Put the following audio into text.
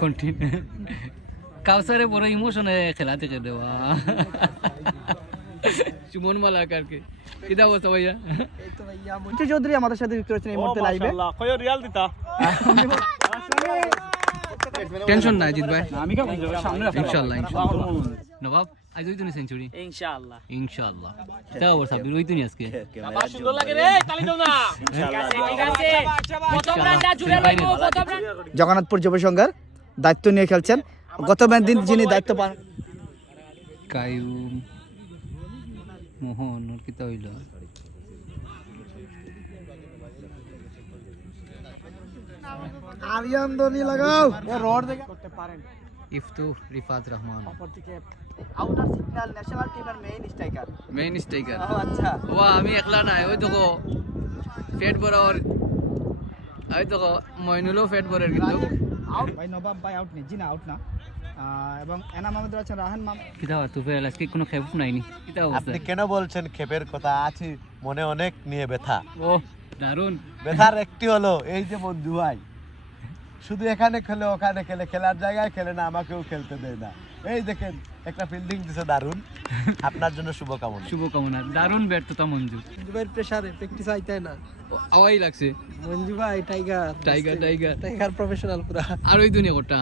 Continue কাউসারে বড় ইমোশনে খেলা থেকে দেওয়া সুমন মালাকারকে কিদা অবস্থা ভাইয়া? এই তো ভাইয়া মঞ্জু চৌধুরী আমাদের সাথে যুক্ত হয়েছেন এই মুহূর্তে লাইভে। মাশাআল্লাহ কয় রিয়াল দিতা? টেনশন নাই জিত ভাই, আমি কা সামনে রাখ ইনশাআল্লাহ ইনশাআল্লাহ। নবাব আজ ওই তুমি সেঞ্চুরি ইনশাআল্লাহ ইনশাআল্লাহ। তা অবস্থা ওই তুমি আজকে বাবা সুন্দর লাগে রে, তালি দাও না। ঠিক আছে ঠিক আছে, প্রথম রানটা জুড়ে লইব, প্রথম রান। জগন্নাথপুর যুব সংঘের দায়িত্ব নিয়ে খেলছেন গত দিন যিনি দায়িত্ব পান কায়ুম মোহন আর কিতা হইল আরিয়ান দনি লাগাও রড দেখে করতে পারেন ইফতু রিফাত রহমান অপরদিকে আউটার সিগন্যাল ন্যাশনাল টিমের মেইন স্ট্রাইকার। আচ্ছা ও আমি একলা নাই, ওই দেখো পেট বরাবর, ওই দেখো মইনুলও পেট বরের কিন্তু আউট ভাই নবাব ভাই আউট নেই, জিনা আউট না। এবং এনাম আমাদের আছেন রাহান মাম। কিতা তুই আজকে কোনো খেপ নাইনি কিতা অবস্থা? আপনি কেন বলছেন ক্ষেপের কথা? আছে মনে অনেক নিয়ে ব্যথা। ও দারুন। ব্যথার একটি হলো এই যে মঞ্জু ভাই শুধু এখানে খেলে ওখানে খেলে, খেলার জায়গায় খেলে না, আমাকেও খেলতে দেয় না। এই দেখেন একটা ফিল্ডিং দিছে দারুন, আপনার জন্য শুভকামনা। শুভকামনা। দারুন ব্যর্থতা মঞ্জু। মঞ্জু ভাইয়ের প্রেসারে প্র্যাকটিস আইতে না। আওয়াই লাগছে মঞ্জু ভাই tiger tiger tiger tiger professional পুরা। আর ওই দুনিয়া কোটা